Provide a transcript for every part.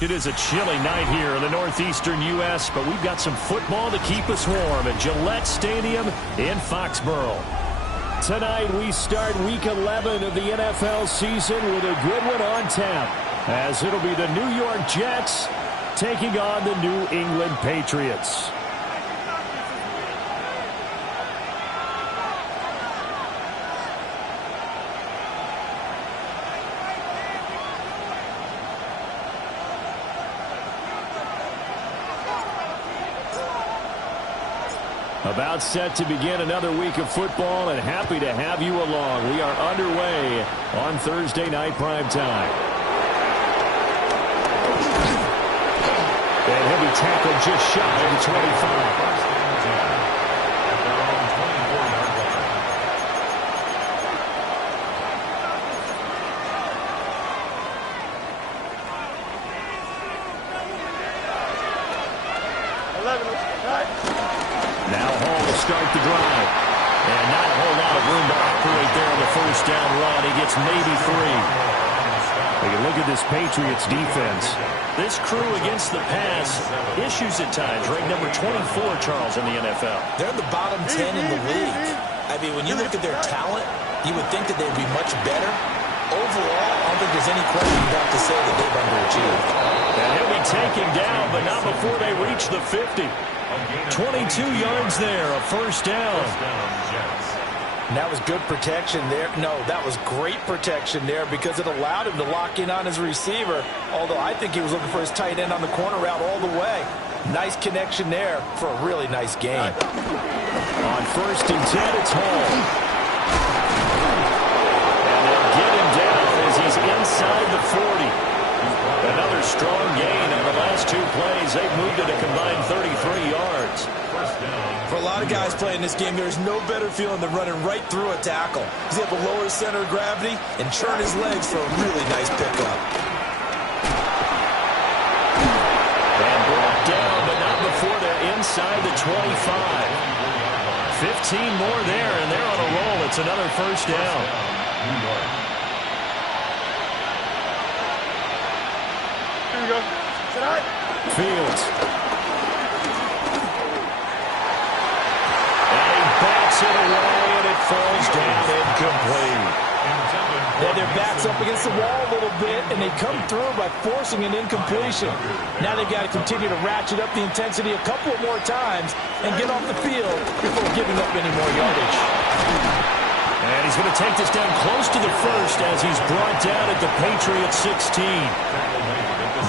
It is a chilly night here in the northeastern U.S., but we've got some football to keep us warm at Gillette Stadium in Foxborough. Tonight we start Week 11 of the NFL season with a good one on tap, as it'll be the New York Jets taking on the New England Patriots. About set to begin another week of football, and happy to have you along. We are underway on Thursday night primetime. And he'll be tackled just shy of the 25. Start the drive. And not a whole lot of room to operate there on the first down run. He gets maybe 3. We can look at this Patriots defense. This crew against the pass, issues at times. Ranked number 24, Charles, in the NFL. They're the bottom 10 in the league. I mean, when you look at their talent, you would think that they'd be much better. Overall, I don't think there's any question about to say that they've underachieved. And he'll be taken down, but not before they reach the 50. 22 yards there, a first down. And that was good protection there. No, that was great protection there because it allowed him to lock in on his receiver, although I think he was looking for his tight end on the corner route all the way. Nice connection there for a really nice game. On first and 10, it's Hall. And they'll get him down as he's inside the 40. Another strong gain on the last 2 plays. They've moved it a combined 33 yards. For a lot of guys playing this game, there's no better feeling than running right through a tackle. He's able to lower his center of gravity and churn his legs for a really nice pickup. And brought down, but not before they're inside the 25. 15 more there, and they're on a roll. It's another first down. New York. Fields. And he bats it away, and it falls down incomplete. Yeah, their back's up against the wall a little bit, and they come through by forcing an incompletion. Now they've got to continue to ratchet up the intensity a couple of more times and get off the field before giving up any more yardage. And he's going to take this down close to the first as he's brought down at the Patriots 16.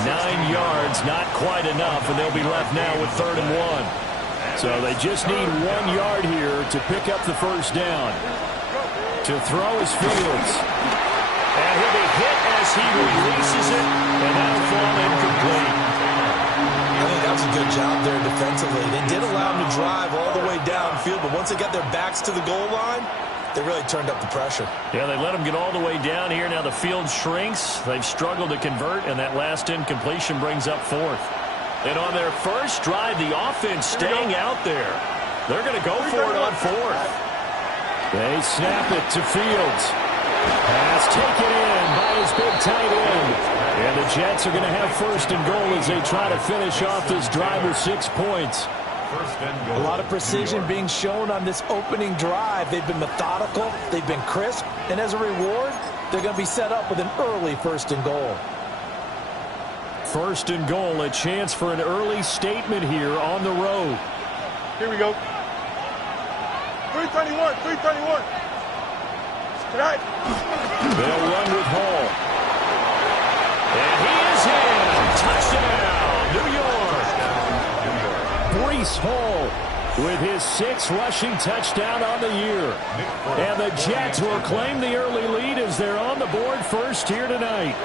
9 yards, not quite enough, and they'll be left now with 3rd and 1. So they just need 1 yard here to pick up the first down. To throw is Fields. And he'll be hit as he releases it, and that'll fall incomplete. I think that was a good job there defensively. They did allow him to drive all the way downfield, but once they got their backs to the goal line, they really turned up the pressure. Yeah, they let them get all the way down here. Now the field shrinks. They've struggled to convert, and that last incompletion brings up 4th. And on their first drive, the offense staying out there. They're going to go for it on 4th. They snap it to Fields. Pass taken in by his big tight end. And the Jets are going to have 1st and goal as they try to finish off this drive with 6 points. A lot of precision being shown on this opening drive. They've been methodical, they've been crisp, and as a reward, they're going to be set up with an early 1st and goal. 1st and goal, a chance for an early statement here on the road. Here we go. 331, 331. Tonight. They'll run with Hall. And he is in. Touchdown, New York. Breece Hall with his 6th rushing touchdown on the year. And the Jets will claim the early lead as they're on the board first here tonight.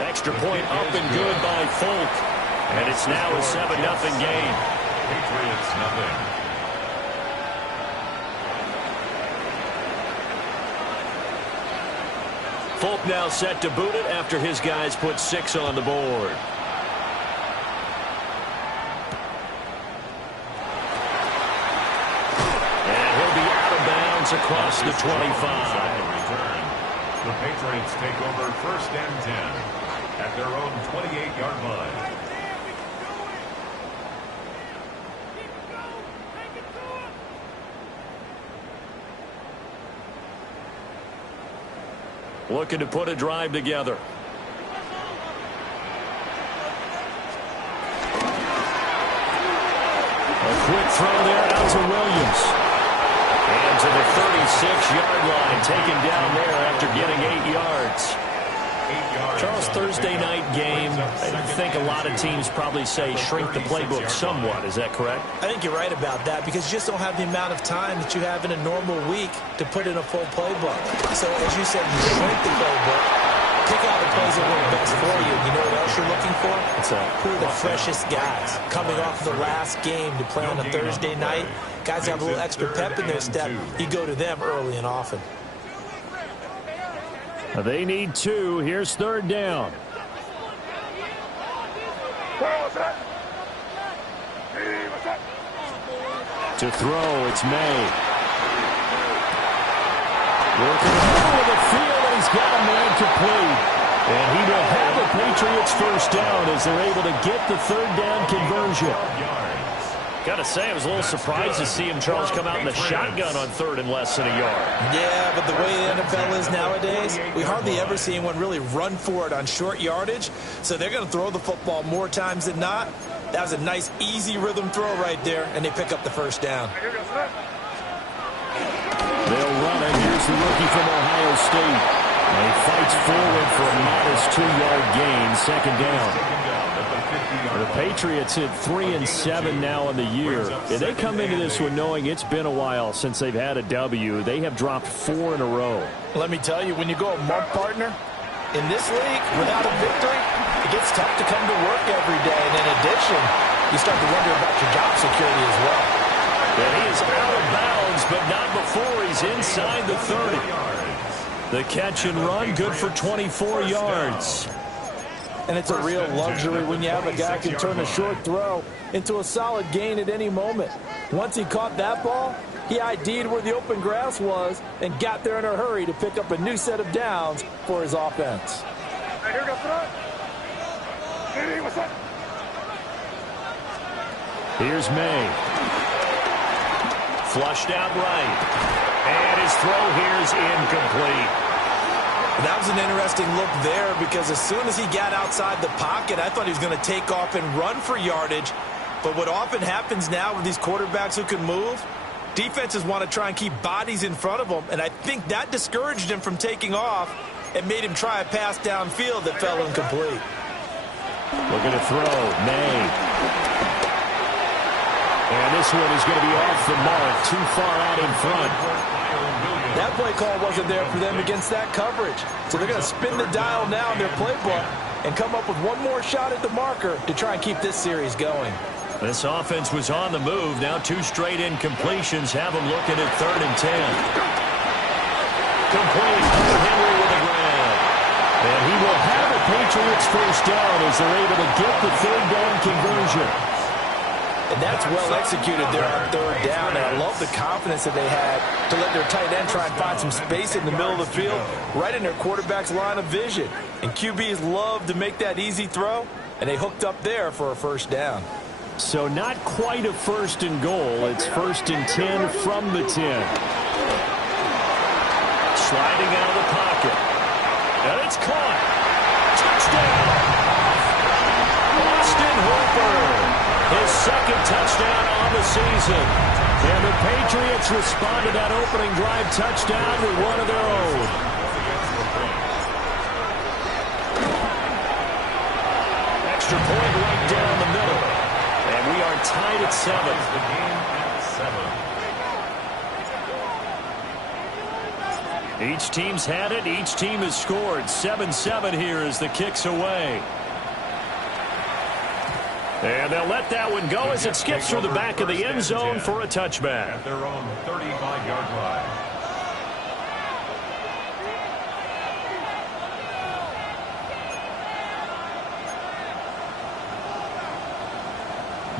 Extra point up and good by Folk. And it's now a 7-0 game. Patriots nothing. Fulp now set to boot it after his guys put 6 on the board. And he'll be out of bounds across the 25. The Patriots take over 1st and 10 at their own 28-yard line. Looking to put a drive together. A quick throw there out to Williams. And to the 36-yard line, taken down there after getting 8 yards. Charles, Thursday night game, I think a lot of teams probably say shrink the playbook somewhat. Is that correct? I think you're right about that because you just don't have the amount of time that you have in a normal week to put in a full playbook. So as you said, you shrink the playbook, pick out the plays that work best for you. You know what else you're looking for? Who are the freshest guys coming off the last game to play on a Thursday night? Guys have a little extra pep in their step. You go to them early and often. They need 2. Here's 3rd down. To throw, it's May. Working in the middle of the field, and he's got a man complete. And he will have the Patriots 1st down as they're able to get the 3rd down conversion. Got to say, I was a little surprised to see him, Charles, come out in the shotgun on 3rd and less than a yard. Yeah, but the way the NFL is nowadays, we hardly ever see anyone really run for it on short yardage. So they're going to throw the football more times than not. That was a nice, easy rhythm throw right there, and they pick up the 1st down. They'll run it. Here's the rookie from Ohio State. And he fights forward for a modest 2-yard gain, 2nd down. The Patriots hit 3-7 now in the year. And they come into this one knowing it's been a while since they've had a W. They have dropped 4 in a row. Let me tell you, when you go a month partner, in this league, without a victory, it gets tough to come to work every day. And in addition, you start to wonder about your job security as well. And he is out of bounds, but not before he's inside the 30. The catch and run, good for 24 yards. And it's a real luxury when you have a guy who can turn a short throw into a solid gain at any moment. Once he caught that ball, he ID'd where the open grass was and got there in a hurry to pick up a new set of downs for his offense. Here's May. Flushed out right. And his throw here is incomplete. That was an interesting look there because as soon as he got outside the pocket, I thought he was going to take off and run for yardage. But what often happens now with these quarterbacks who can move, defenses want to try and keep bodies in front of them, and I think that discouraged him from taking off and made him try a pass downfield that fell incomplete. Looking to throw, May. And this one is going to be off the mark, too far out in front. That play call wasn't there for them against that coverage. So they're going to spin the dial now in their playbook and come up with one more shot at the marker to try and keep this series going. This offense was on the move. Now 2 straight incompletions have them looking at 3rd and 10. Complete. Henry with a grab. And he will have the Patriots 1st down as they're able to get the 3rd down conversion. And that's well executed there on 3rd down. And I love the confidence that they had to let their tight end try and find some space in the middle of the field, right in their quarterback's line of vision. And QBs love to make that easy throw, and they hooked up there for a 1st down. So not quite a 1st and goal. It's 1st and 10 from the 10. Sliding out of the pocket. And it's caught. Touchdown. Austin Hooper. His 2nd touchdown on the season. And the Patriots respond to that opening drive touchdown with one of their own. Extra point right down the middle. And we are tied at 7. The game at 7. Each team's had it. Each team has scored. 7-7 here as the kick's away. And they'll let that one go as it skips through the back of the end zone for a touchback. At their own 35-yard line.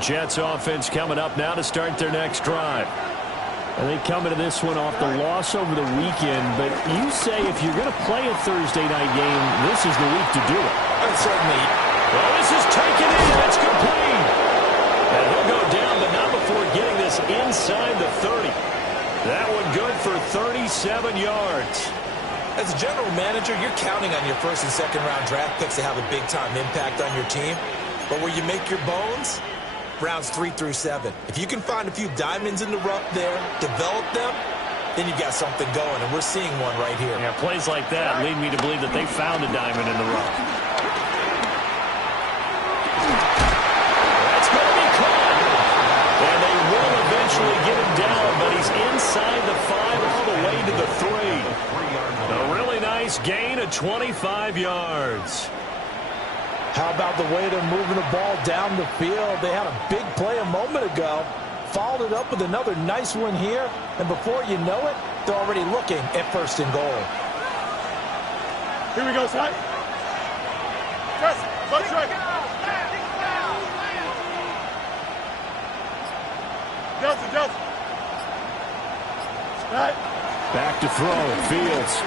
Jets offense coming up now to start their next drive. And they come into this one off the loss over the weekend, but you say if you're going to play a Thursday night game, this is the week to do it. Certainly. Well, this is taken in. It's complete. And he'll go down, but not before getting this inside the 30. That one good for 37 yards. As a general manager, you're counting on your first and second round draft picks to have a big-time impact on your team. But where you make your bones, rounds 3 through 7. If you can find a few diamonds in the rough there, develop them, then you've got something going, and we're seeing one right here. Yeah, plays like that lead me to believe that they found a diamond in the rough. That's going to be caught. And they will eventually get him down, but he's inside the 5 all the way to the 3. A really nice gain of 25 yards. How about the way they're moving the ball down the field? They had a big play a moment ago, followed it up with another nice one here, and before you know it, they're already looking at first and goal. Here we go, son. Press. Left right. Justin. Right. Back to throw. Fields.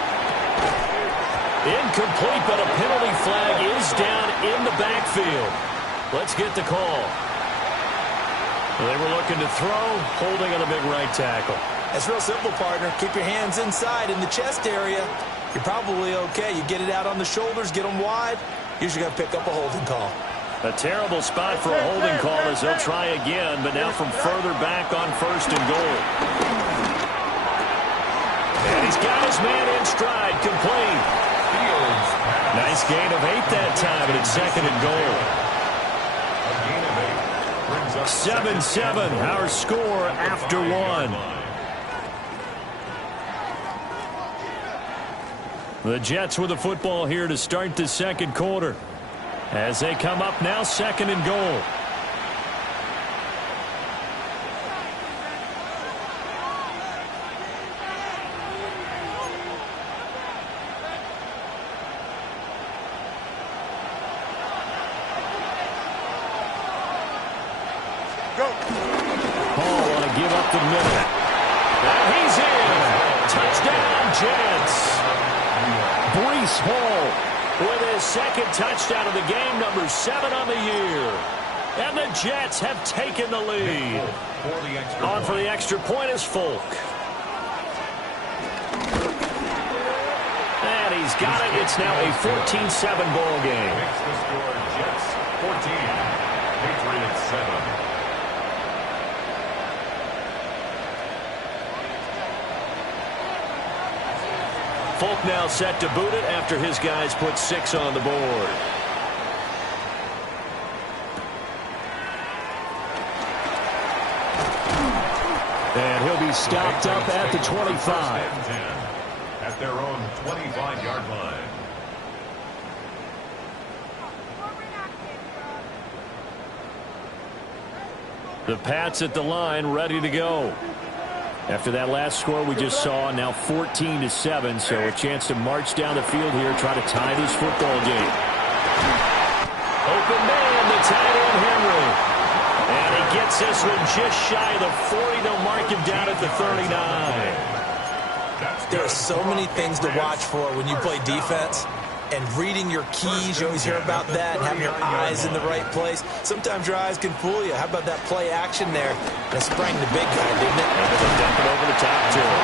Incomplete, but a penalty flag is down in the backfield. Let's get the call. They were looking to throw, holding on the big right tackle. That's real simple, partner. Keep your hands inside in the chest area. You're probably okay. You get it out on the shoulders, get them wide. Usually going to pick up a holding call. A terrible spot for a holding call as they'll try again, but now from further back on first and goal. And he's got his man in stride, complete. Nice gain of 8 that time, and it's second and goal. 7-7, our score after 1. The Jets with the football here to start the second quarter. As they come up now, second and goal. Hall want to give up the middle. And he's in. Touchdown, Jets. Breece Hall with his second touchdown of the game, number 7 on the year. And the Jets have taken the lead. On for the extra point is Folk. And he's got it. It's now a 14-7 ball game. Makes the score Jets 14, Patriots 7. Folk now set to boot it after his guys put 6 on the board. And he'll be stopped up at the 25. At their own 25-yard line. The Pats at the line, ready to go. After that last score we just saw, now 14-7, so a chance to march down the field here, try to tie this football game. Open man, the tight end Henry. And he gets this one just shy of the 40. They'll mark him down at the 39. There are so many things to watch for when you play defense. And reading your keys, you always hear about that, and having your eyes in the right place. Sometimes your eyes can fool you. How about that play action there? That sprang the big guy, didn't it? And they'll dump it over the top to him.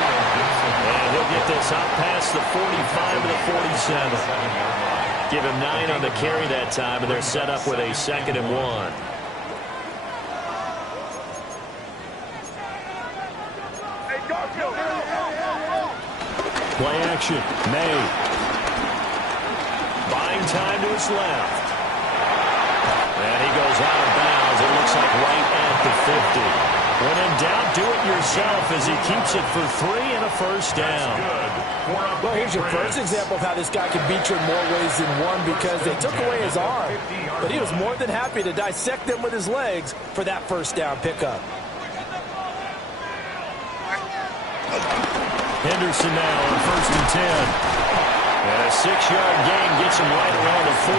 And he'll get this out past the 45 to the 47. Give him 9 on the carry that time, and they're set up with a 2nd and 1. Play action. May. Buying time to his left. And he goes out of bounds. It looks like right at the 50. When in doubt, do it yourself as he keeps it for 3 and a first down. Well, here's your first example of how this guy can beat you in more ways than one, because they took away his arm, but he was more than happy to dissect them with his legs for that first down pickup. Henderson now on 1st and 10. And a 6-yard gain gets him right around the 43.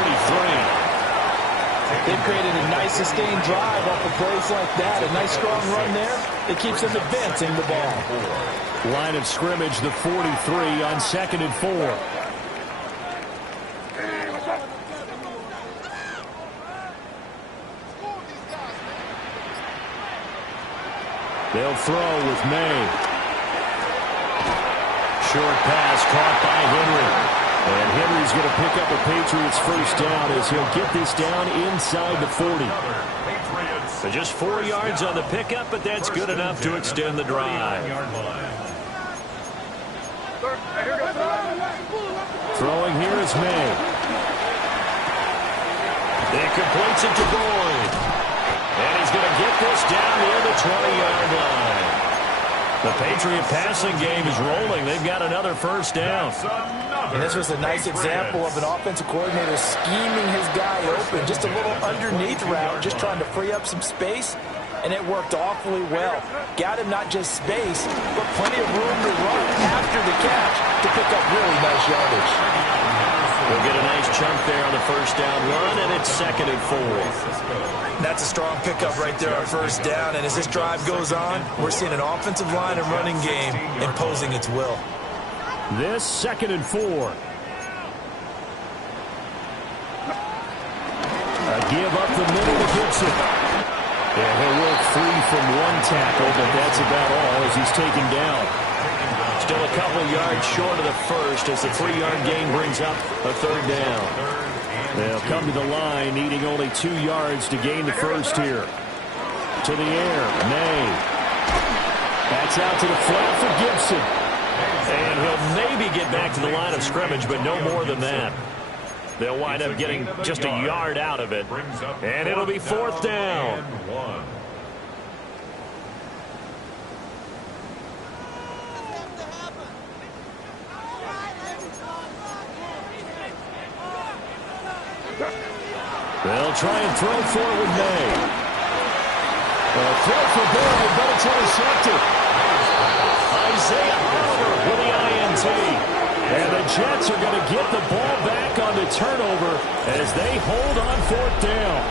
They've created a nice sustained drive off of plays like that. A nice strong run there. It keeps them advancing the ball. Line of scrimmage, the 43 on 2nd and 4. They'll throw with May. Short pass caught by Henry. And Henry's going to pick up a Patriots first down as he'll get this down inside the 40. So just 4 yards on the pickup, but that's good enough to extend the drive. Throwing here is May. He completes it to Boyd. And he's going to get this down near the 20-yard line. The Patriot passing game is rolling. They've got another first down. And this was a nice example of an offensive coordinator scheming his guy open. Just a little underneath route, just trying to free up some space. And it worked awfully well. Got him not just space, but plenty of room to run after the catch to pick up really nice yardage. We'll get a nice chunk there on the first down run, and it's 2nd and 4. That's a strong pickup right there on first down. And as this drive goes on, we're seeing an offensive line and running game imposing its will. This 2nd and 4. A give up the middle to Gibson. And he'll work free from one tackle, but that's about all as he's taken down. Still a couple of yards short of the first as the 3-yard gain brings up a third down. They'll come to the line needing only 2 yards to gain the first here. To the air, May. That's out to the flat for Gibson. And he'll maybe get back to the line of scrimmage, but no more than that. They'll wind up getting just a yard out of it. And it'll be 4th down. They'll try and throw for it with May. Throw for Boyd, but it's intercepted. Isaiah Oliver with the INT. And the Jets are going to get the ball back on the turnover as they hold on 4th down.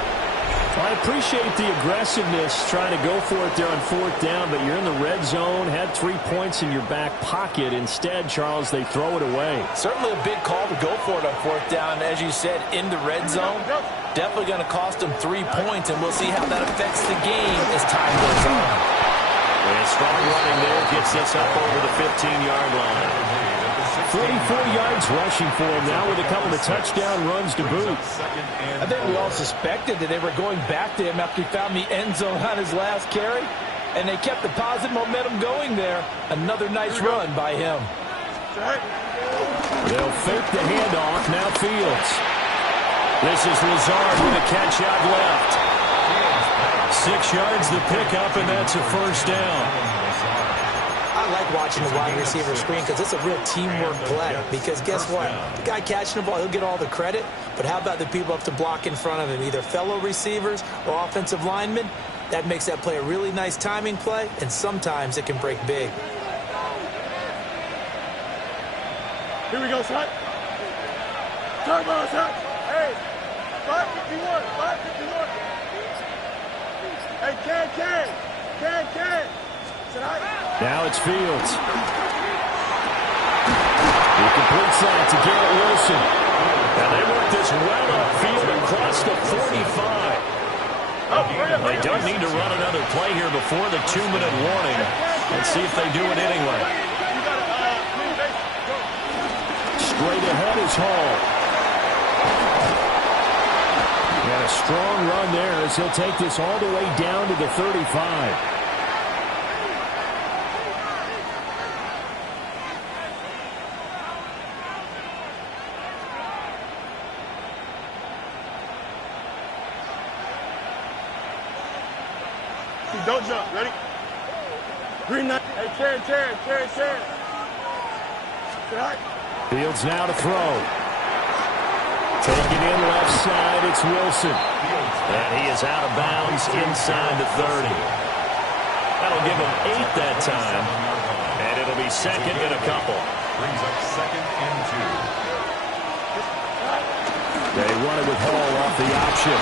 I appreciate the aggressiveness trying to go for it there on 4th down, but you're in the red zone, had 3 points in your back pocket. Instead, Charles, they throw it away. Certainly a big call to go for it on 4th down. As you said, in the red zone, definitely going to cost them 3 points, and we'll see how that affects the game as time goes on. And strong running there gets this up over the 15-yard line. 44 yards rushing for him now with a couple of touchdown runs to boot. I think we all suspected that they were going back to him after he found the end zone on his last carry, and they kept the positive momentum going there. Another nice run by him. They'll fake the handoff. Now Fields. This is Lazard with a catch out left. 6 yards the pickup, and that's a first down. I like watching the wide receiver screen because it's a real teamwork play. Because guess what? The guy catching the ball, he'll get all the credit. But how about the people up to block in front of him, either fellow receivers or offensive linemen? That makes that play a really nice timing play, and sometimes it can break big. Here we go, son. Turbo, son. Hey, 551, 551. Hey, can. Now it's Fields. He completes that to Garrett Wilson. And they work this well upfield across the 45. They don't need to run another play here before the 2-minute warning. Let's see if they do it anyway. Straight ahead is Hall. And a strong run there as he'll take this all the way down to the 35. Don't jump. Ready? Green light. Hey, Karen. Fields now to throw. Taking in left side, it's Wilson. And he is out of bounds inside the 30. That'll give him 8 that time. And it'll be 2nd and a couple. Brings up 2nd and 2. They run it with Hall off the option.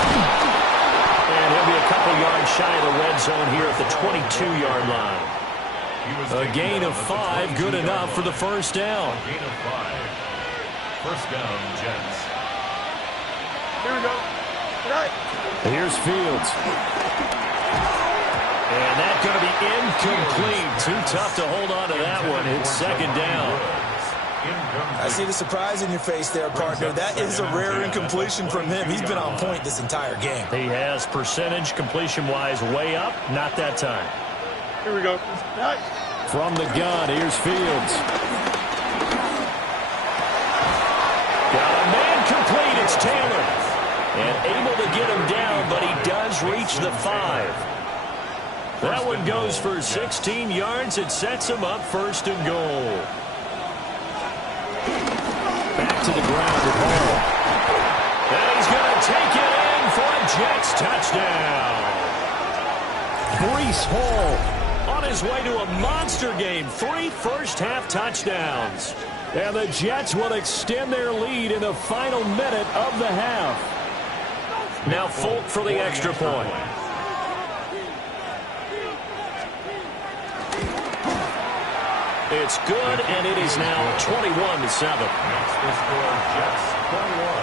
And he'll be a couple yards shy of the red zone here at the 22-yard line. A gain of 5, good enough for the first down. A gain of 5. First down, Jets. Here we go. Right. Here's Fields. And that's going to be incomplete. Too tough to hold on to that one. It's second down. I see the surprise in your face there, partner. That is a rare incompletion from him. He's been on point this entire game. He has percentage completion-wise way up. Not that time. Here we go. Right. From the gun, here's Fields. Got a man complete. It's Taylor. And able to get him down, but he does reach the 5. That one goes for 16 yards. It sets him up first and goal. Back to the ground with Hall. And he's going to take it in for a Jets touchdown. Breece Hall on his way to a monster game. 3 first-half touchdowns. And the Jets will extend their lead in the final minute of the half. Now Folk for the extra point. It's good, and it is now 21-7. Next the score, Jets 21,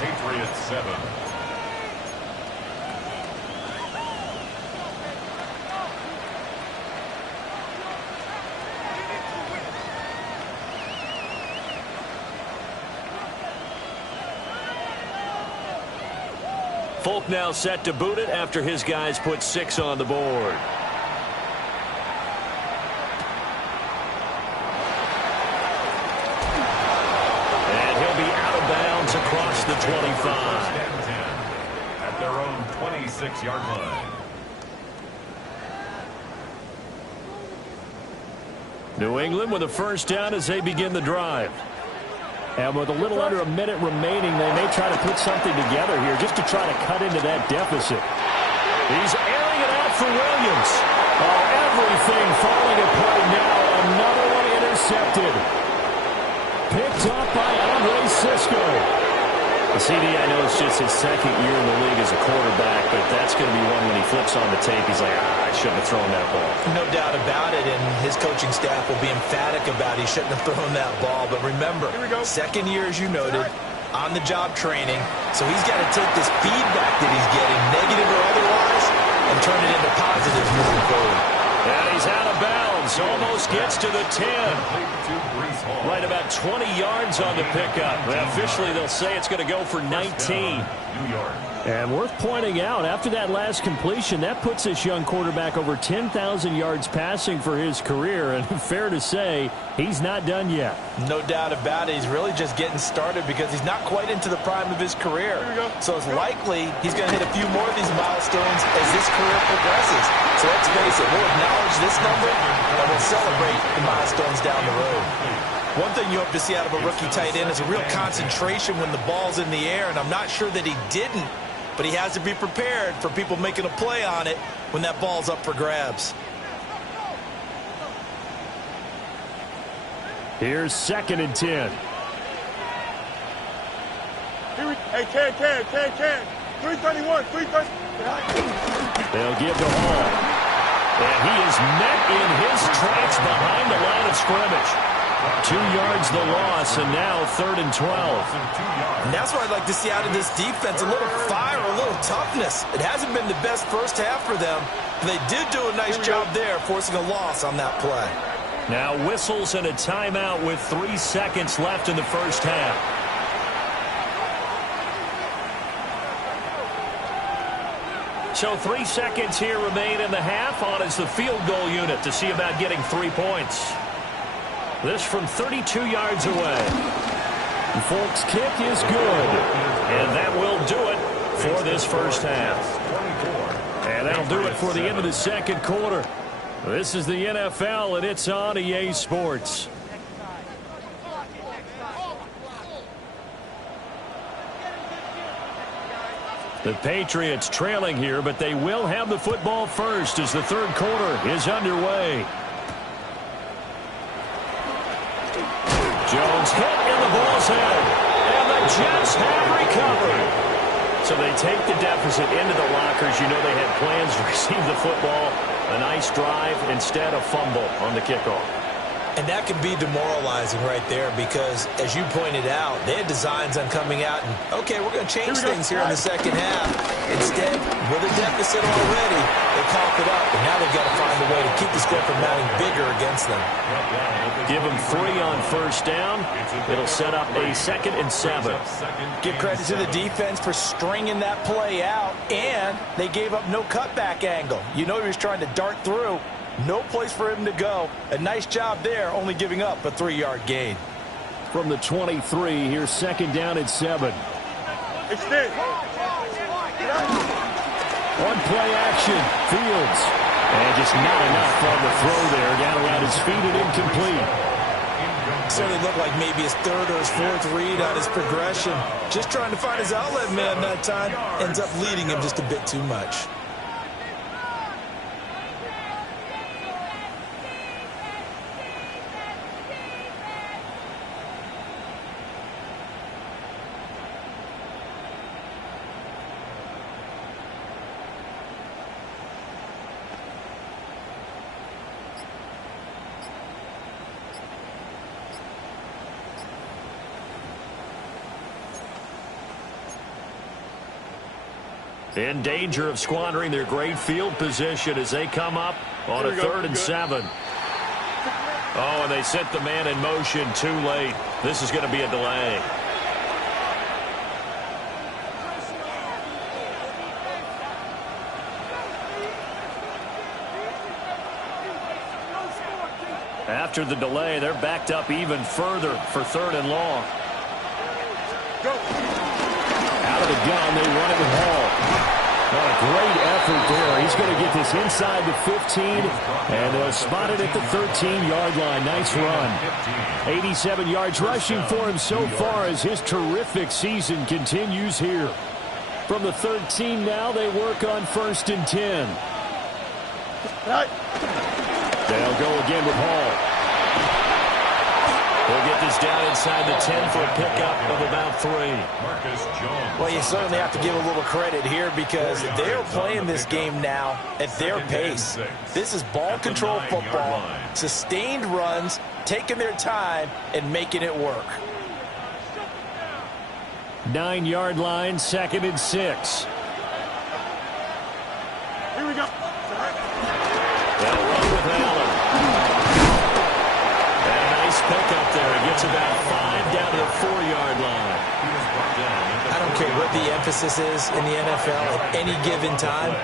Patriots 7. Folk now set to boot it after his guys put 6 on the board. And he'll be out of bounds across the 25. First and 10 at their own 26-yard line. New England with a first down as they begin the drive. And with a little under a minute remaining, they may try to put something together here just to try to cut into that deficit. He's airing it out for Williams. Oh, everything falling apart now. Another one intercepted. Picked up by Andre Cisco. CD, I know it's just his second year in the league as a quarterback, but that's going to be one when he flips on the tape. He's like, I shouldn't have thrown that ball. No doubt about it, and his coaching staff will be emphatic about he shouldn't have thrown that ball. But remember, second year, as you noted, on-the-job training, so he's got to take this feedback that he's getting, negative or otherwise, and turn it into positives moving forward. And he's out of bounds. Almost gets to the 10. Right about 20 yards on the pickup. Officially, they'll say it's going to go for 19. New York. And worth pointing out, after that last completion, that puts this young quarterback over 10,000 yards passing for his career. And fair to say, he's not done yet. No doubt about it. He's really just getting started because he's not quite into the prime of his career. So it's likely he's going to hit a few more of these milestones as this career progresses. So let's face it, we'll acknowledge this number and we'll celebrate the milestones down the road. One thing you hope to see out of a rookie tight end is a real concentration when the ball's in the air, and I'm not sure that he didn't, but he has to be prepared for people making a play on it when that ball's up for grabs. Here's 2nd and 10. Hey, can. 331, 330. They'll give to Hall. And he is met in his tracks behind the line of scrimmage. 2 yards the loss, and now 3rd and 12. And that's what I'd like to see out of this defense, a little fire, a little toughness. It hasn't been the best first half for them, but they did do a nice job there, forcing a loss on that play. Now whistles and a timeout with 3 seconds left in the first half. So 3 seconds here remain in the half. On is the field goal unit to see about getting 3 points. This from 32 yards away. Folk's kick is good. And that will do it for this first half. And that'll do it for the end of the second quarter. This is the NFL, and it's on EA Sports. The Patriots trailing here, but they will have the football first as the third quarter is underway. Jones hit in the ball's head, and the Jets have recovered. So they take the deficit into the lockers. You know they had plans to receive the football. A nice drive, instead a fumble on the kickoff. And that can be demoralizing right there because, as you pointed out, they had designs on coming out and, okay, we're going to change things here in the second half. Instead, with a deficit already, they cough it up, and now they've got to find a way to keep the score from mounting bigger against them. Give them 3 on first down. It'll set up a 2nd and 7. Give credit to the defense for stringing that play out, and they gave up no cutback angle. You know he was trying to dart through. No place for him to go. A nice job there, only giving up a 3-yard gain. From the 23, here's 2nd down and 7. Extend. On play action, Fields. And just not enough on the throw there. Down around his feet and incomplete. Certainly looked like maybe his 3rd or his 4th read on his progression. Just trying to find his outlet man that time. Ends up leading him just a bit too much. In danger of squandering their great field position as they come up on a 3rd and 7. Oh, and they set the man in motion too late. This is going to be a delay. After the delay, they're backed up even further for 3rd and long. Out of the gun, they run it with Hall. Well, a great effort there. He's going to get this inside the 15, and they'll spot it at the 13-yard line. Nice run. 87 yards rushing for him so far as his terrific season continues here. From the 13 now, they work on 1st and 10. They'll go again with Hall. We'll get this down inside the 10 for a pickup of about 3. Well, you certainly have to give a little credit here because they're playing this game now at their pace. This is ball control football, sustained runs, taking their time, and making it work. 9-yard line, 2nd and 6. Here we go. They'll run with Allen. Pick up there. It gets about 5 down to the 4-yard line. I don't care what the emphasis is in the NFL at any given time.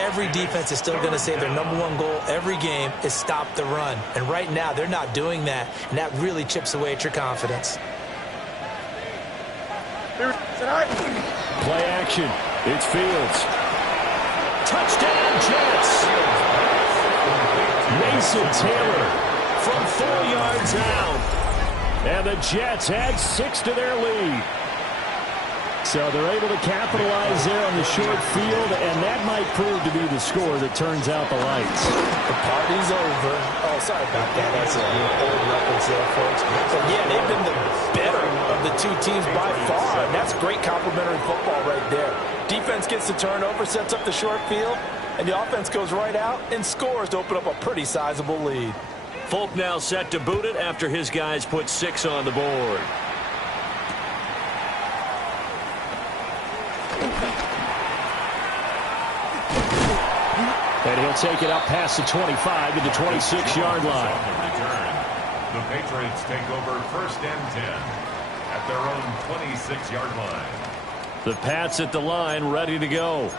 Every defense is still going to say their #1 goal every game is stop the run. And right now, they're not doing that, and that really chips away at your confidence. Play action. It's Fields. Touchdown, Jets. Mason Taylor from 4 yards out. And the Jets add 6 to their lead. So they're able to capitalize there on the short field, and that might prove to be the score that turns out the lights. The party's over. Oh, sorry about that. That's an old reference there, folks. But, yeah, they've been the better of the 2 teams by far, and that's great complementary football right there. Defense gets the turnover, sets up the short field, and the offense goes right out and scores to open up a pretty sizable lead. Folk now set to boot it after his guys put 6 on the board. And he'll take it up past the 25 to the 26-yard line. The Patriots take over 1st and 10 at their own 26-yard line. The Pats at the line, ready to go.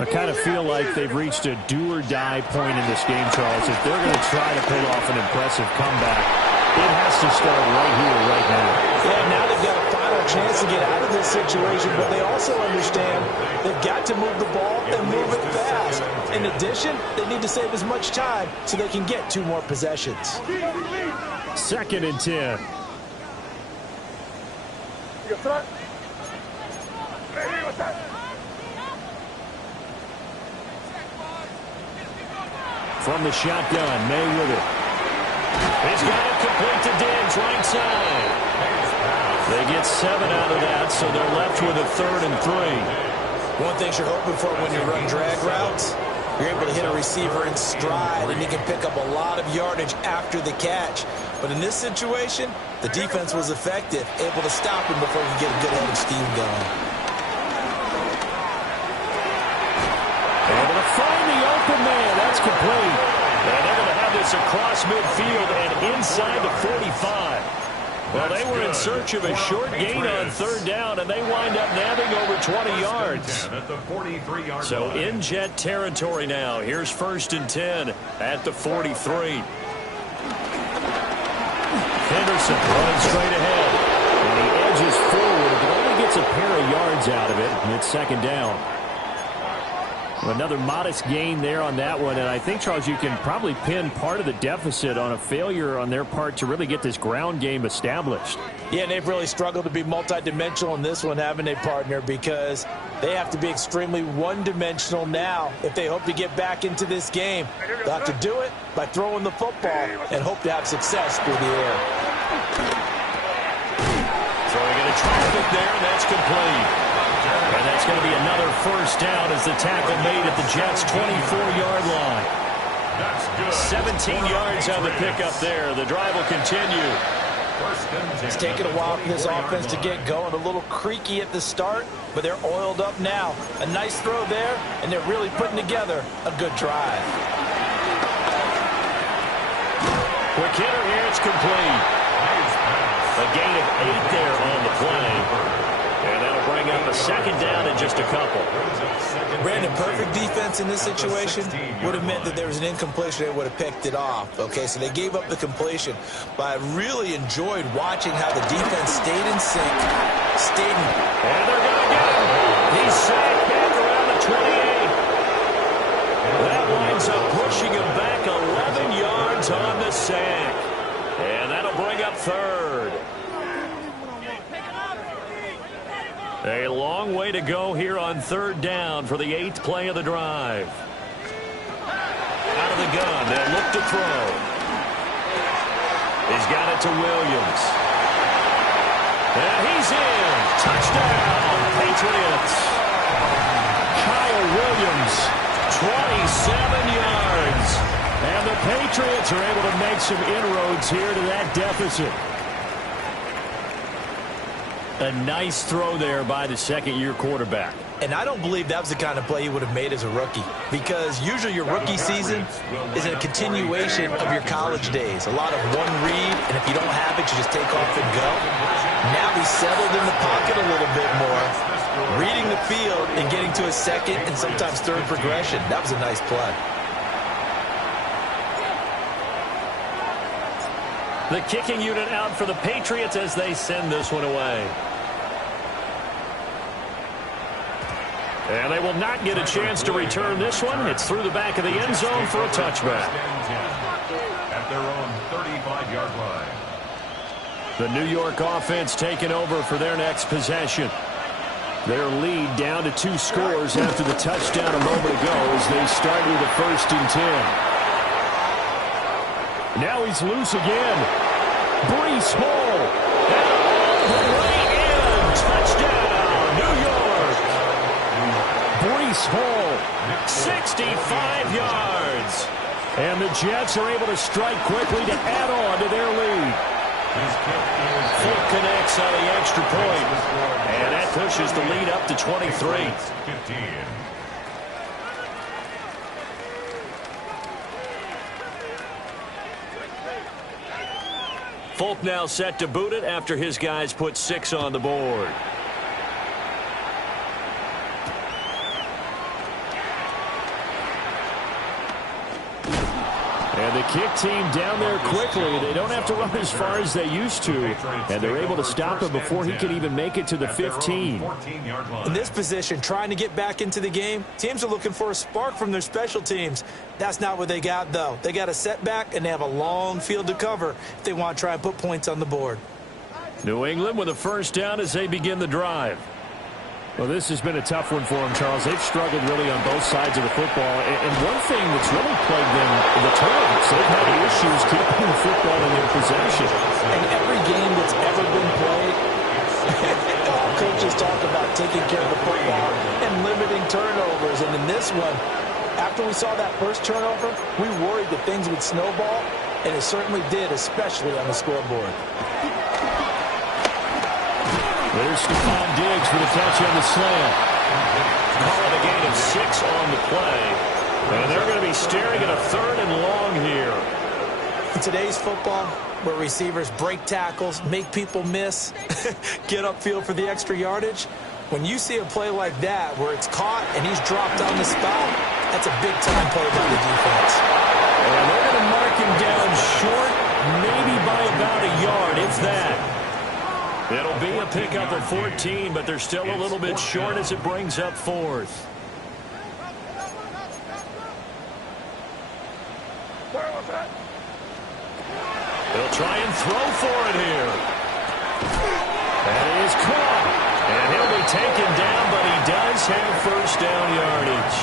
I kind of feel like they've reached a do-or-die point in this game, Charles. If they're going to try to pull off an impressive comeback, it has to start right here, right now. Yeah, now they've got a final chance to get out of this situation, but they also understand they've got to move the ball and move it fast. In addition, they need to save as much time so they can get 2 more possessions. 2nd and 10. From the shotgun, May with it. He's got it complete to Diggs, right side. They get 7 out of that, so they're left with a 3rd and 3. One thing you're hoping for when you run drag routes, you're able to hit a receiver in stride, and he can pick up a lot of yardage after the catch. But in this situation, the defense was effective, able to stop him before he could get a good head of steam going. Able to find the open man. That's complete. And they're going to have this across midfield and inside the 45. Well, they were in search of a short gain on 3rd down, and they wind up nabbing over 20 yards. So in Jet territory now. Here's 1st and 10 at the 43. Henderson running straight ahead. And he edges forward, but only gets a pair of yards out of it, and it's 2nd down. Another modest gain there on that one, and I think, Charles, you can probably pin part of the deficit on a failure on their part to really get this ground game established. Yeah, and they've really struggled to be multidimensional in this one, haven't they, partner, because they have to be extremely one-dimensional now if they hope to get back into this game. They'll have to do it by throwing the football and hope to have success through the air. Throwing into traffic there, and that's complete. And that's going to be another 1st down as the tackle made at the Jets' 24-yard line. 17 yards on the pickup there. The drive will continue. It's taken a while for this offense to get going. A little creaky at the start, but they're oiled up now. A nice throw there, and they're really putting together a good drive. Quick hitter here, it's complete. A gain of 8 there on the play. And that'll bring up a 2nd down in just a couple. Brandon, perfect defense in this situation would have meant that there was an incompletion. They would have picked it off. Okay, so they gave up the completion. But I really enjoyed watching how the defense stayed in sync, And they're going to get him. He's sacked back around the 28. That winds up pushing him back 11 yards on the sack. And that'll bring up 3rd. A long way to go here on 3rd down for the 8th play of the drive. Out of the gun, they'll look to throw. He's got it to Williams. And he's in. Touchdown, Patriots. Kyle Williams, 27 yards. And the Patriots are able to make some inroads here to that deficit. A nice throw there by the 2nd-year quarterback. And I don't believe that was the kind of play he would have made as a rookie, because usually your rookie season is a continuation of your college days. A lot of one read, and if you don't have it, you just take off and go. Now he's settled in the pocket a little bit more, reading the field and getting to a 2nd and sometimes 3rd progression. That was a nice play. The kicking unit out for the Patriots as they send this one away. And they will not get a chance to return this one. It's through the back of the end zone for a touchback. At their own 35-yard line. The New York offense taking over for their next possession. Their lead down to 2 scores after the touchdown a moment ago as they start with a 1st and 10. Now he's loose again. Breece Hall. And all the way in. Touchdown, New York. Breece Hall, 65 yards. And the Jets are able to strike quickly to add on to their lead. Fulk connects on the extra point. And that pushes the lead up to 23. 15. Fulk now set to boot it after his guys put 6 on the board. And the kick team down there quickly. They don't have to run as far as they used to. And they're able to stop him before he can even make it to the 15. In this position, trying to get back into the game, teams are looking for a spark from their special teams. That's not what they got, though. They got a setback, and they have a long field to cover if they want to try and put points on the board. New England with a 1st down as they begin the drive. Well, this has been a tough one for them, Charles. They've struggled really on both sides of the football. And one thing that's really plagued them, the turnovers. They've had issues keeping the football in their possession. And every game that's ever been played, taking care of the football and limiting turnovers. And in this one, after we saw that first turnover, we worried that things would snowball, and it certainly did, especially on the scoreboard. There's Stephon Diggs for the touch on the slant. Call it a gain of 6 on the play. And they're going to be staring at a 3rd and long here. In today's football, where receivers break tackles, make people miss, get upfield for the extra yardage, when you see a play like that where it's caught and he's dropped on the spot, that's a big-time play by the defense. And they're going to mark him down short, maybe by about a yard, if that. It'll be a pickup of 14, but they're still a little bit short as it brings up 4th. They'll try and throw for it here. That is caught. And he'll be taken down, but he does have first down yardage.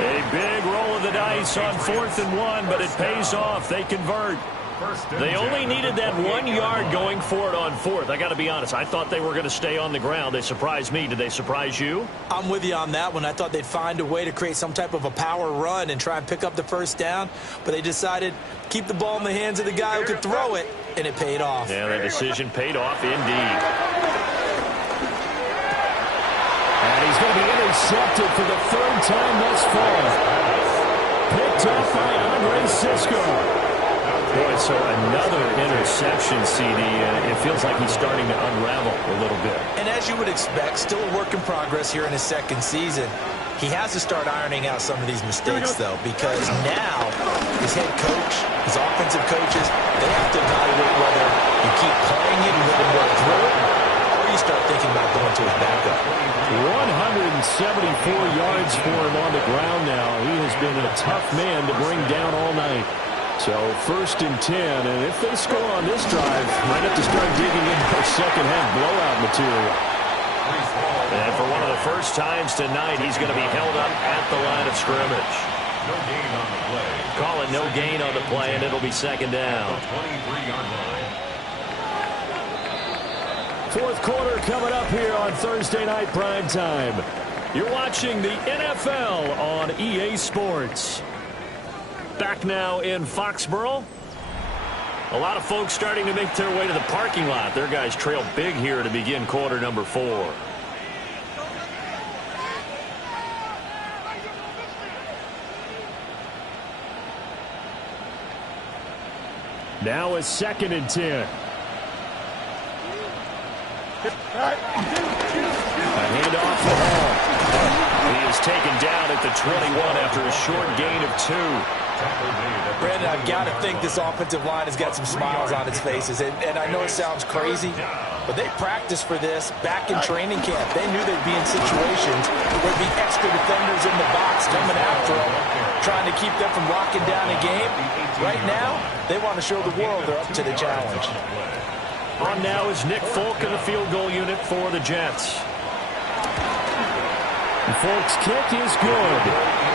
A big roll of the dice on 4th and 1, but it pays off. They convert. They only needed that 1 yard going for it on 4th. I got to be honest. I thought they were going to stay on the ground. They surprised me. Did they surprise you? I'm with you on that one. I thought they'd find a way to create some type of a power run and try and pick up the first down, but they decided keep the ball in the hands of the guy who could throw it, and it paid off. Yeah, that decision paid off indeed. And he's going to be intercepted for the 3rd time thus far. Picked up by Andre Cisco. Boy, so another interception, CD. It feels like he's starting to unravel a little bit. And as you would expect, still a work in progress here in his 2nd season. He has to start ironing out some of these mistakes, though, because now his head coach, his offensive coaches, they have to evaluate whether you keep playing it and let him work through it, or you start thinking about going to his backup. 174 yards for him on the ground now. He has been a tough man to bring down all night. So 1st and 10, and if they score on this drive, might have to start digging into their second-half blowout material. And for one of the first times tonight, he's going to be held up at the line of scrimmage. No gain on the play. Call it no gain on the play, and it'll be 2nd down. 23-yard line. 4th quarter coming up here on Thursday Night Prime Time. You're watching the NFL on EA Sports. Back now in Foxborough. A lot of folks starting to make their way to the parking lot. Their guys trail big here to begin quarter number 4. Now it's 2nd and 10. A handoff to Hall. He is taken down at the 21 after a short gain of 2. Brandon, I've got to think this offensive line has got some smiles on its faces. And I know it sounds crazy, but they practiced for this back in training camp. They knew they'd be in situations where there'd be extra defenders in the box coming after them, trying to keep them from locking down a game. Right now, they want to show the world they're up to the challenge. On now is Nick Folk in the field goal unit for the Jets. The Folk's kick is good.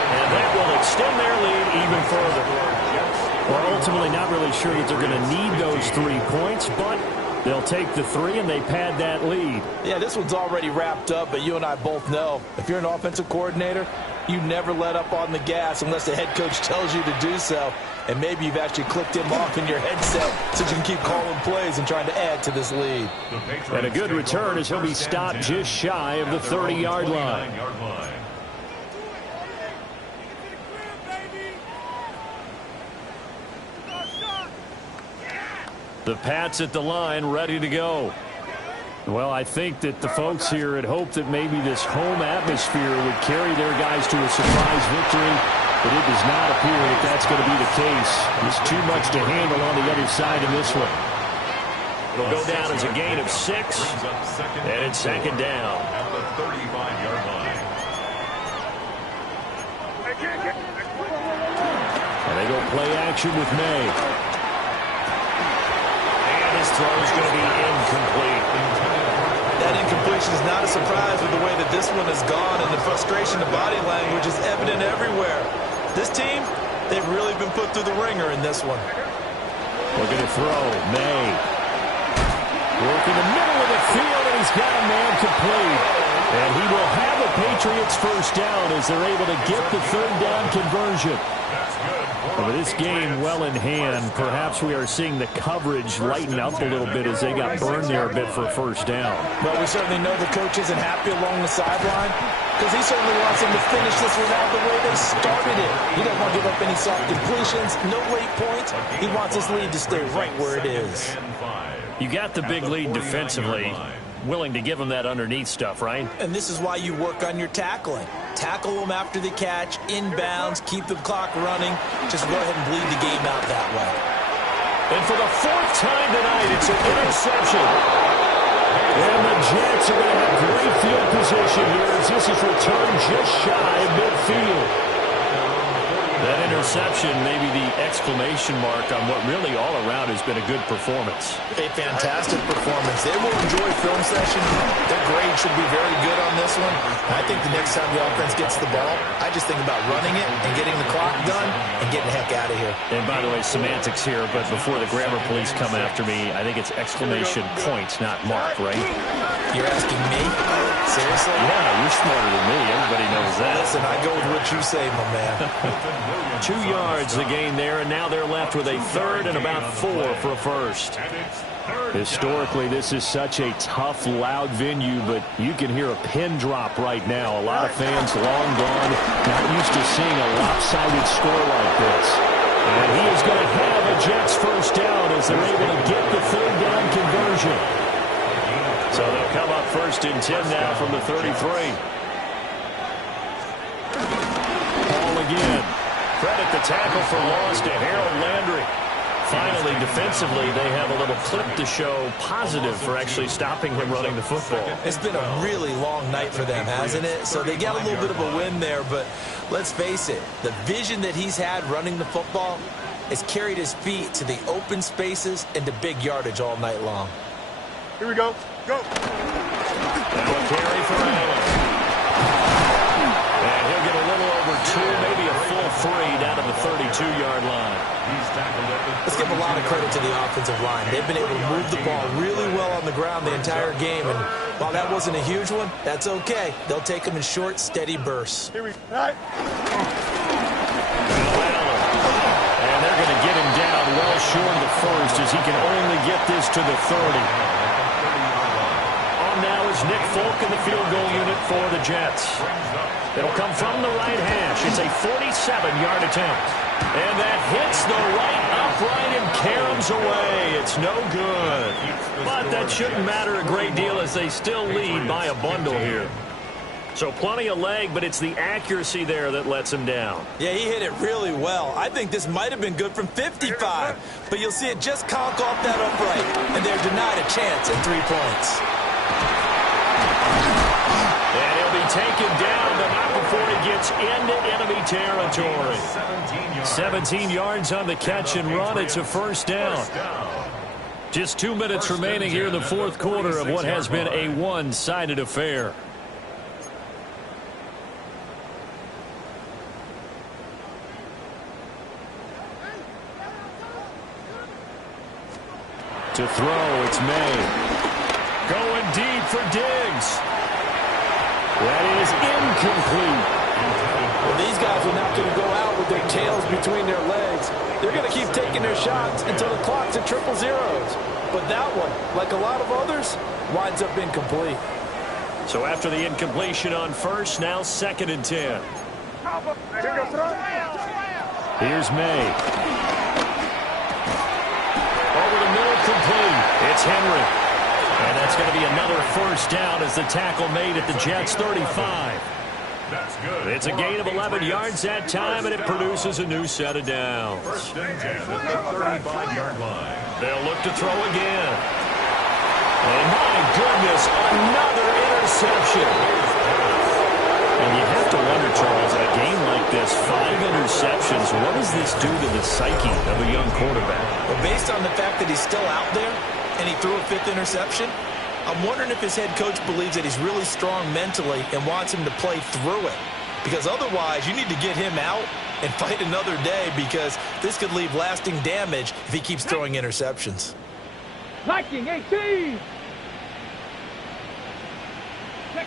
And that will extend their lead even further. Well, ultimately not really sure that they're going to need those 3 points, but they'll take the 3 and they pad that lead. Yeah, this one's already wrapped up, but you and I both know if you're an offensive coordinator, you never let up on the gas unless the head coach tells you to do so. And maybe you've actually clicked him off in your headset so you can keep calling plays and trying to add to this lead. And a good return as he'll be stopped just shy of the 30-yard line. The Pats at the line, ready to go. Well, I think that the folks here had hoped that maybe this home atmosphere would carry their guys to a surprise victory, but it does not appear that that's going to be the case. There's too much to handle on the other side of this one. It'll go down as a gain of 6, and it's 2nd down. At the 35-yard line. And they go play action with May. His throw is going to be incomplete. That incompletion is not a surprise with the way that this one has gone, and the frustration, the body language is evident everywhere. This team, they've really been put through the ringer in this one. Looking to throw. May. Work in the middle of the field, and he's got a man complete. And he will have the Patriots first down as they're able to get the third down conversion. With this game well in hand, perhaps we are seeing the coverage lighten up a little bit as they got burned there a bit for a first down. Well, we certainly know the coach isn't happy along the sideline because he certainly wants them to finish this one out the way they started it. He doesn't want to give up any soft completions, no late points. He wants his lead to stay right where it is. You got the big lead defensively. Willing to give them that underneath stuff, right? And this is why you work on your tackling. Tackle them after the catch, inbounds, keep the clock running. Just go ahead and bleed the game out that way. And for the fourth time tonight, it's an interception. And the Jets are going to have great field position here as this is returned just shy of midfield. That interception may be the exclamation mark on what really all around has been a good performance. A fantastic performance. They will enjoy film session. Their grade should be very good on this one. I think the next time the offense gets the ball, I just think about running it and getting the clock done and getting the heck out of here. And by the way, semantics here, but before the grammar police come after me, I think it's exclamation point, not mark, right? You're asking me? Seriously? Yeah, you're smarter than me. Everybody knows that. Listen, I go with what you say, my man. 2 yards the gain there, and now they're left with a third and about 4 for a first. Historically, this is such a tough, loud venue, but you can hear a pin drop right now. A lot of fans long gone, not used to seeing a lopsided score like this. And he is going to have a Jets first down as they're able to get the third down conversion. So they'll come up first and 10 now from the 33. Ball again. Credit the tackle for loss to Harold Landry. Finally, defensively, they have a little clip to show positive for actually stopping him running the football. It's been a really long night for them, hasn't it? So they got a little bit of a win there, but let's face it, the vision that he's had running the football has carried his feet to the open spaces and to big yardage all night long. Here we go. Go. That'll carry for Allen. And he'll get a little over 2, maybe a full 3 down to the 32-yard line. Let's give a lot of credit to the offensive line. They've been able to move the ball really well on the ground the entire game, and while that wasn't a huge one, that's okay. They'll take them in short, steady bursts. Here we go. All right. And they're going to get him down well short of the first as he can only get this to the 30. Now is Nick Folk in the field goal unit for the Jets. It'll come from the right hash. It's a 47-yard attempt. And that hits the right upright and caroms away. It's no good. But that shouldn't matter a great deal as they still lead by a bundle here. So plenty of leg, but it's the accuracy there that lets him down. Yeah, he hit it really well. I think this might have been good from 55. But you'll see it just conk off that upright. And they're denied a chance at 3 points. And he'll be taken down, but not before he gets into enemy territory. 17 yards on the catch and run. It's a first down. Just 2 minutes remaining here in the fourth quarter of what has been a one-sided affair. To throw, it's May. Going deep for Diggs. That is incomplete. Well, these guys are not going to go out with their tails between their legs. They're going to keep taking their shots until the clock's at 000. But that one, like a lot of others, winds up incomplete. So after the incompletion on first, now 2nd and 10. Here's May. Over the middle, complete. It's Henry. And that's going to be another first down as the tackle made at the Jets' 35. That's good. It's a gain of 11 yards that time, and it produces a new set of downs. First and 10 at the 35-yard line. They'll look to throw again. And my goodness, another interception. And you have to wonder, Charles, in a game like this, 5 interceptions, what does this do to the psyche of a young quarterback? Well, based on the fact that he's still out there and he threw a 5th interception, I'm wondering if his head coach believes that he's really strong mentally and wants him to play through it. Because otherwise, you need to get him out and fight another day because this could leave lasting damage if he keeps throwing interceptions. Liking 18.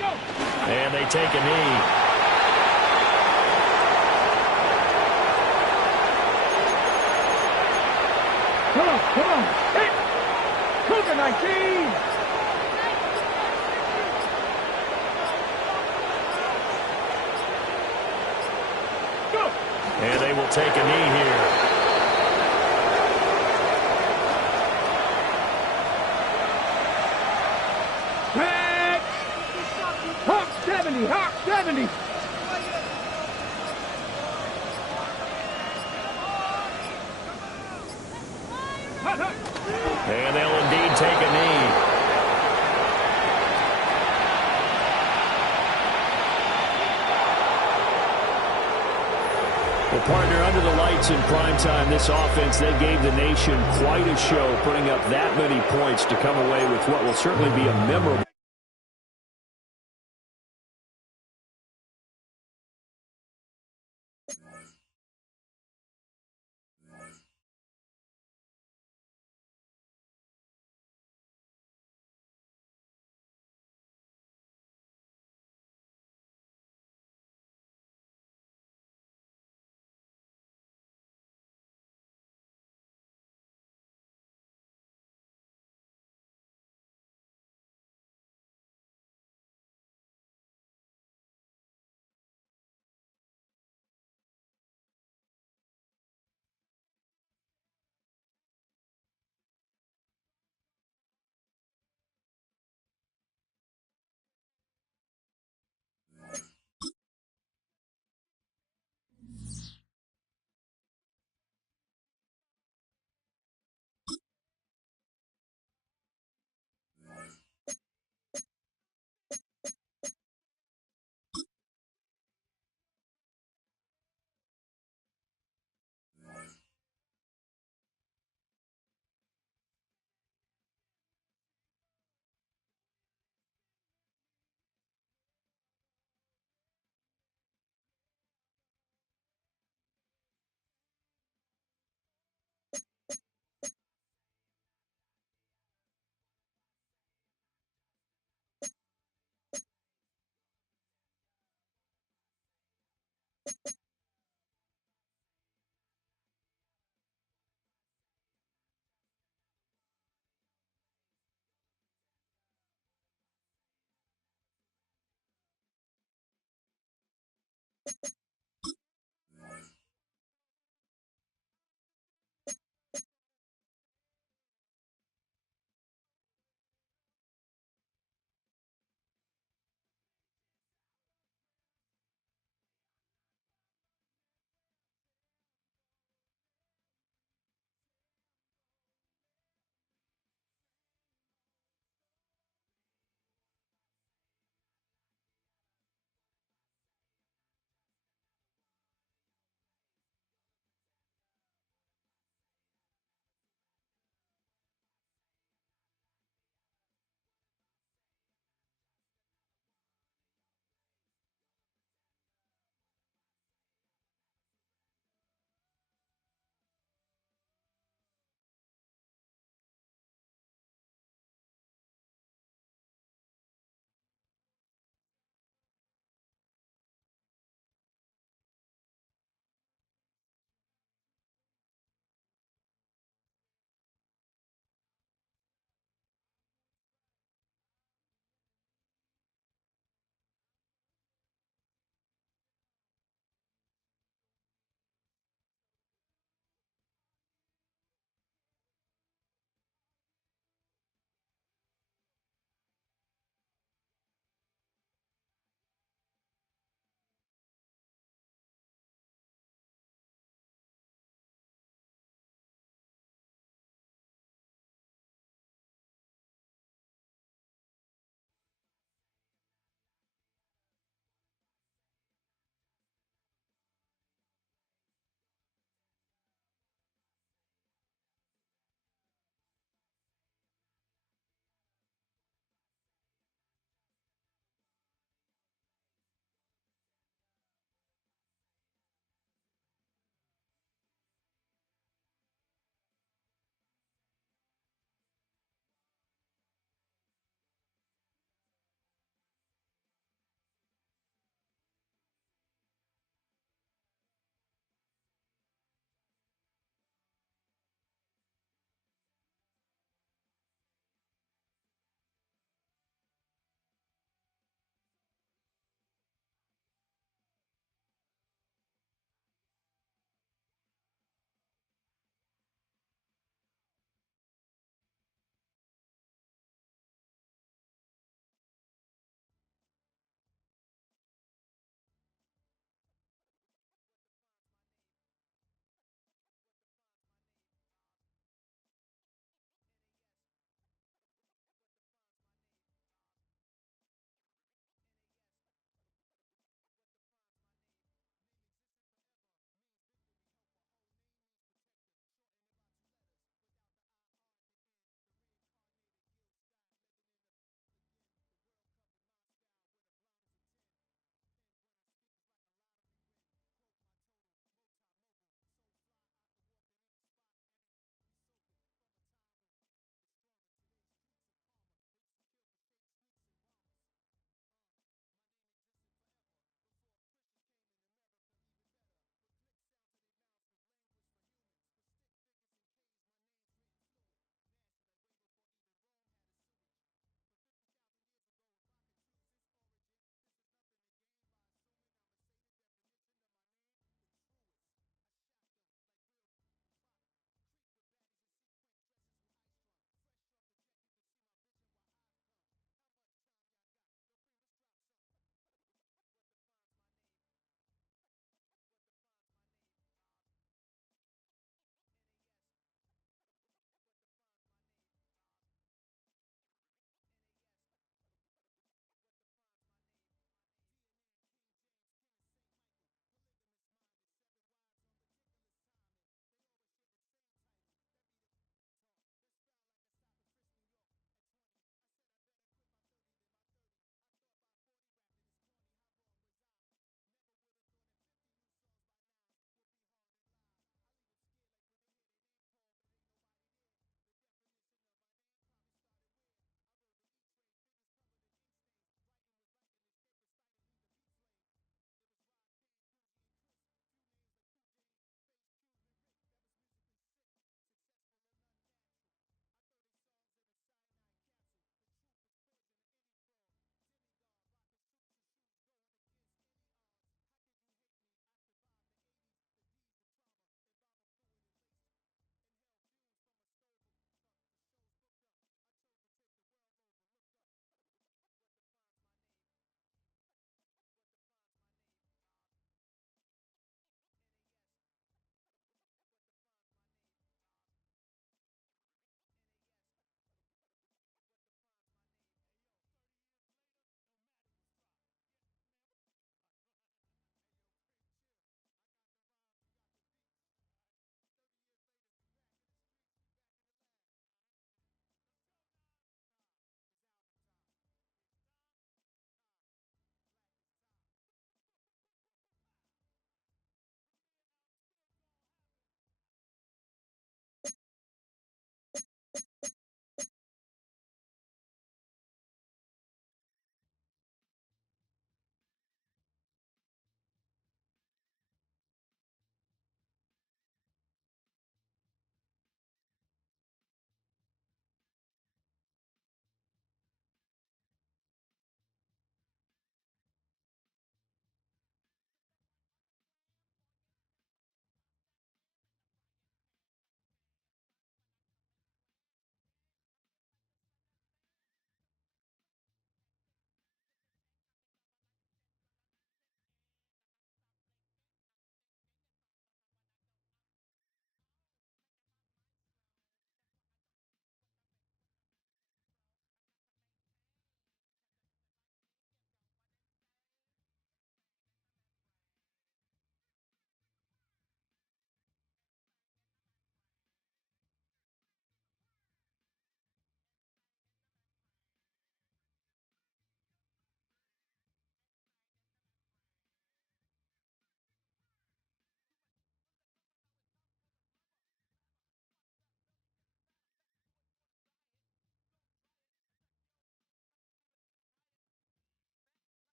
And they take a knee. Come on. Hit! Cougar 19! Go! And they will take a knee here. Back! Hawk 70! Hawk 70! And they'll indeed take a knee. Well, partner, under the lights in primetime, this offense, they gave the nation quite a show, putting up that many points to come away with what will certainly be a memorable